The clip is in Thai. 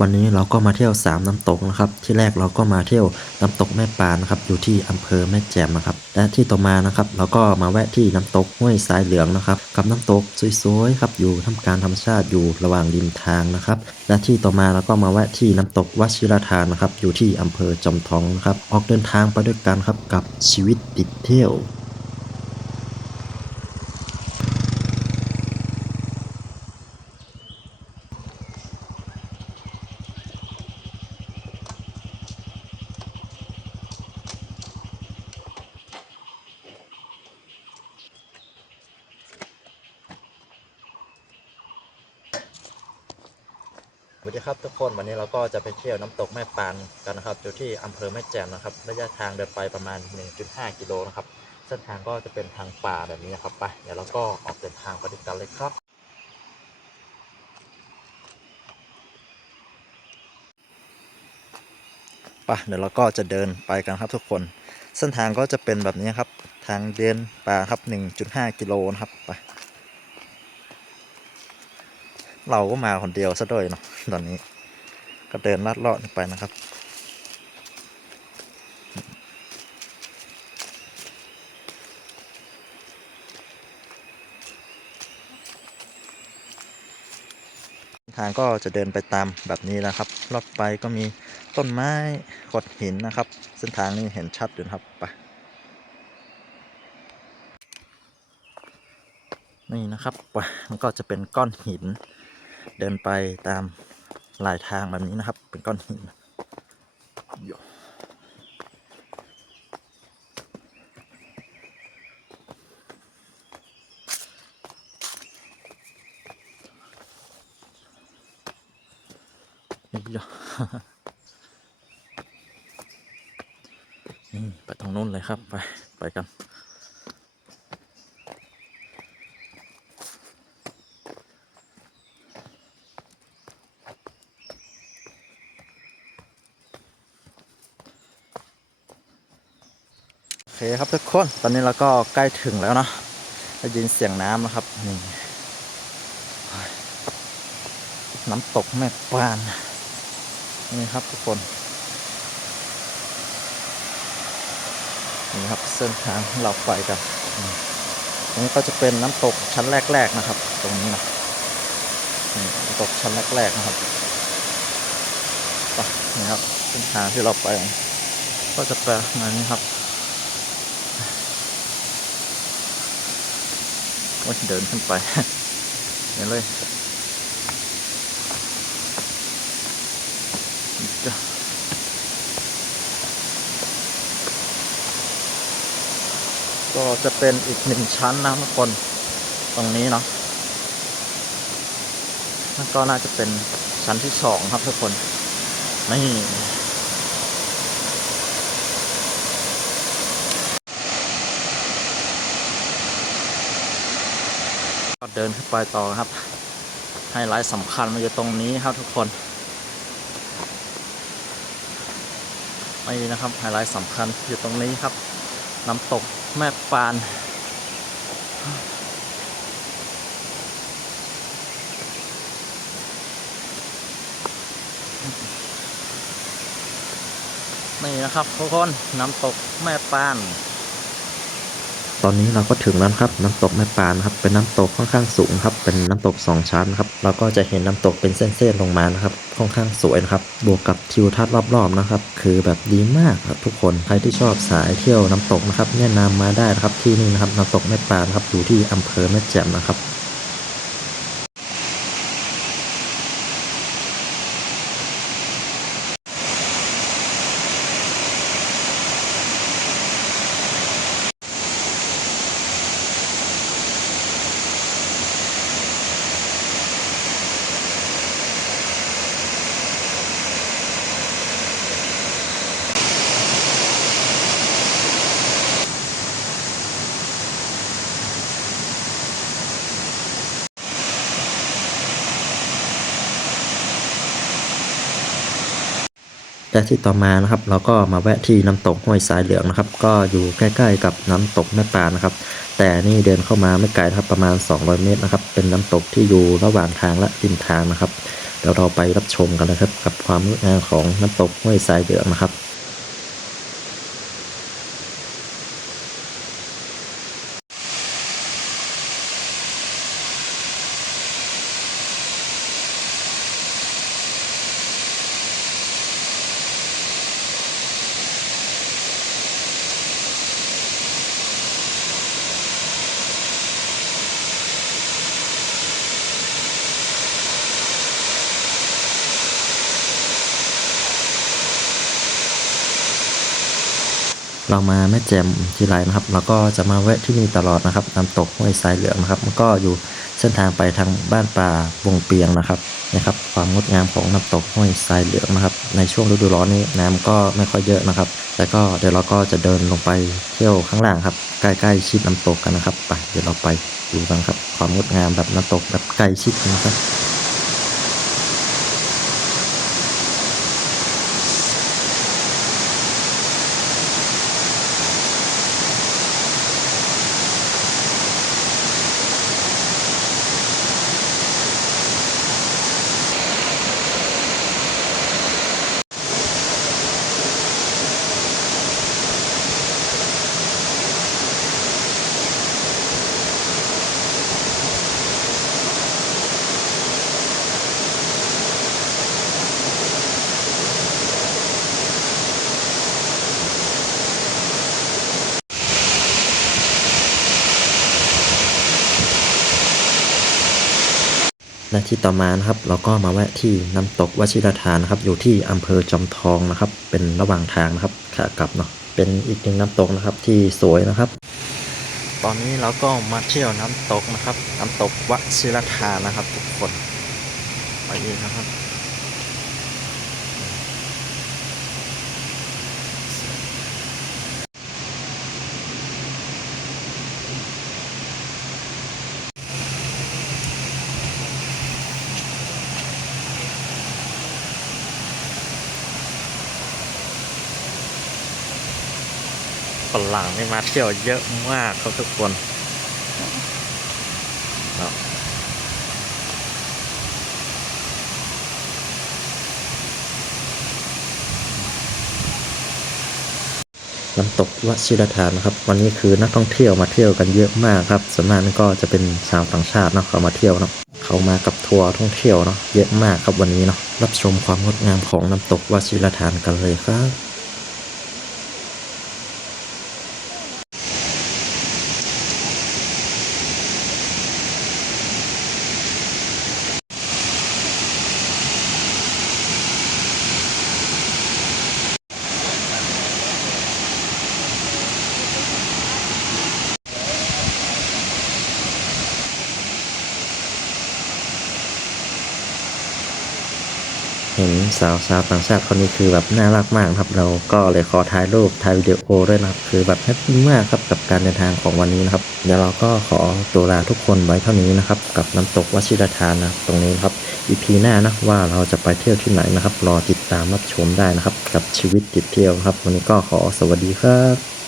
วันนี้เราก็มาเที่ยว 3 น้ำตกนะครับ ที่แรกเราก็มาเที่ยวน้ำตกแม่ปานนะครับ อยู่ที่อำเภอแม่แจ่มนะครับ และที่ต่อมานะครับ เราก็มาแวะที่น้ำตกห้วยสายเหลืองนะครับ กับน้ำตกสวยๆครับ อยู่ทำการธรรมชาติอยู่ระหว่างริมทางนะครับ และที่ต่อมาเราก็มาแวะที่น้ำตกวชิรทานนะครับ อยู่ที่อำเภอจอมทองนะครับ ออกเดินทางไปด้วยกันครับกับชีวิตติดเที่ยว วัสดีครับทุกคนวันนี้เราก็จะไปเที่ยวน้ำตกแม่ปานกันนะครับอยู่ที่อำเภอแม่แจ่มนะครับ ระยะทางเดินไปประมาณ 1.5 กิโลนะครับ เส้นทางก็จะเป็นทางป่าแบบนี้นะครับไปเดี๋ยวเราก็ออกเดินทางไปด้วยกันเลยครับไปเดี๋ยวเราก็จะเดินไปกันครับทุกคน เส้นทางก็จะเป็นแบบนี้ครับ ทางเดินป่าครับ 1.5 กิโลนะครับไป เราก็มาคนเดียวซะด้วยเนาะตอนนี้ ก็เดินลัดเลาะไปนะครับ ทางก็จะเดินไปตามแบบนี้นะครับ รอบไปก็มีต้นไม้ขดหินนะครับ เส้นทางนี้เห็นชัดอยู่นครับไปนี่นะครับมันก็จะเป็นก้อนหิน เดินไปตามหลายทางแบบนี้นะครับ เป็นก้อนหินโยโยนี่ไปตรงนู้นเลยครับ ไป ไปกัน คครับทุกคน ตอนนี้เราก็ใกล้ถึงแล้วเนาะได้ยินเสียงน้ำนะครับ นี่ น้ำตกแม่ปาน นี่ครับทุกคน นี่ครับเส้นทางเราไปกันตรงนี้ก็จะเป็นน้ำตกชั้นแรก ๆนะครับ ตรงนี้นะนี่น้ำตกชั้นแรก ๆ นะครับไปนี่ครับเส้นทางที่เราไป ก็จะไปมานี้ครับ อ้ยเดินขึ้นไปเห็นเลยจ้ะก็จะเป็นอีกหนึ่งชั้นนะทุกคนตรงนี้เนาะแล้วก็น่าจะเป็นชั้นที่สองครับทุกคน นี่ เดินขึ้นไปต่อครับไฮไลท์สำคัญมาอยู่ตรงนี้ครับทุกคนนี่นะครับไฮไลท์สำคัญอยู่ตรงนี้ครับ น้ำตกแม่ปานนี่นะครับทุกคนน้ำตกแม่ปาน ตอนนี้เราก็ถึงแล้วครับน้ำตกแม่ปานครับเป็นน้ำตกค่อนข้างสูงครับเป็นน้ำตกสองชั้นครับเราก็จะเห็นน้ำตกเป็นเส้นๆลงมานะครับค่อนข้างสวยนะครับบวกกับทิวทัศน์รอบๆนะครับคือแบบดีมากครับทุกคนใครที่ชอบสายเที่ยวน้ำตกนะครับแนะนำมาได้นะครับที่นี่นะครับน้ำตกแม่ปานครับอยู่ที่อำเภอแม่แจ่มนะครับ และที่ต่อมานะครับ เราก็มาแวะที่น้ำตกห้วยสายเหลืองนะครับ ก็อยู่ใกล้ๆกับน้ำตกแม่ปานนะครับ แต่นี่เดินเข้ามาไม่ไกลครับประมาณ 200 เมตรนะครับ เป็นน้ำตกที่อยู่ระหว่างทางและริมทางนะครับเดี๋ยวเราไปรับชมกันนะครับ กับความงดงามของน้ำตกห้วยสายเหลืองนะครับ เรามาแม่แจ่มที่ไรนะครับเราก็จะมาแวะที่นี่ตลอดนะครับน้ำตกห้วยทรายเหลืองนะครับ มันก็อยู่เส้นทางไปทางบ้านป่าวงเปียงนะครับนะครับ ความงดงามของน้ำตกห้วยทรายเหลืองนะครับ ในช่วงฤดูร้อนนี้น้ำก็ไม่ค่อยเยอะนะครับ แต่ก็เดี๋ยวเราก็จะเดินลงไปเที่ยวข้างล่างครับ ใกล้ๆชิดน้ำตกกันนะครับไปเดี๋ยวเราไปดูกันครับ ความงดงามแบบน้ำตกแบบใกล้ชิดนะครับ และที่ต่อมานะครับ เราก็มาแวะที่น้ำตกวชิรทานนะครับ อยู่ที่อำเภอจอมทองนะครับ เป็นระหว่างทางนะครับขากลับเนาะเป็นอีกหนึ่งน้ำตกนะครับที่สวยนะครับ ตอนนี้เราก็มาเที่ยวน้ำตกนะครับ น้ำตกวชิรทานนะครับ ทุกคนไปอีนะครับ ฝรั่งนี่มาเที่ยวเยอะมากครับทุกคนน้ำตกวชิรทานนะครับ วันนี้คือนักท่องเที่ยวมาเที่ยวกันเยอะมากครับส่วนมากก็จะเป็นชาวต่างชาติเนาะเขามาเที่ยวเนาะเขามากับทัวร์ท่องเที่ยวเนาะเยอะมากครับวันนี้เนาะรับชมความงดงามของน้ำตกวชิรทานกันเลยครับ เห็นสาวสาวต่างชาติคนนี้คือแบบน่ารักมากครับ เราก็เลยขอถ่ายรูปถ่ายวิดีโอด้วยนะครับ คือแบบแฮปปี้มากครับกับการเดินทางของวันนี้นะครับเดี๋ยวเราก็ขอตัวลาทุกคนไว้เท่านี้นะครับ กับน้ำตกวชิรทานนะตรงนี้นครับอีพีหน้านะว่าเราจะไปเที่ยวที่ไหนนะครับ รอติดตามรับชมได้นะครับ กับชีวิตติดเที่ยวครับ วันนี้ก็ขอสวัสดีครับ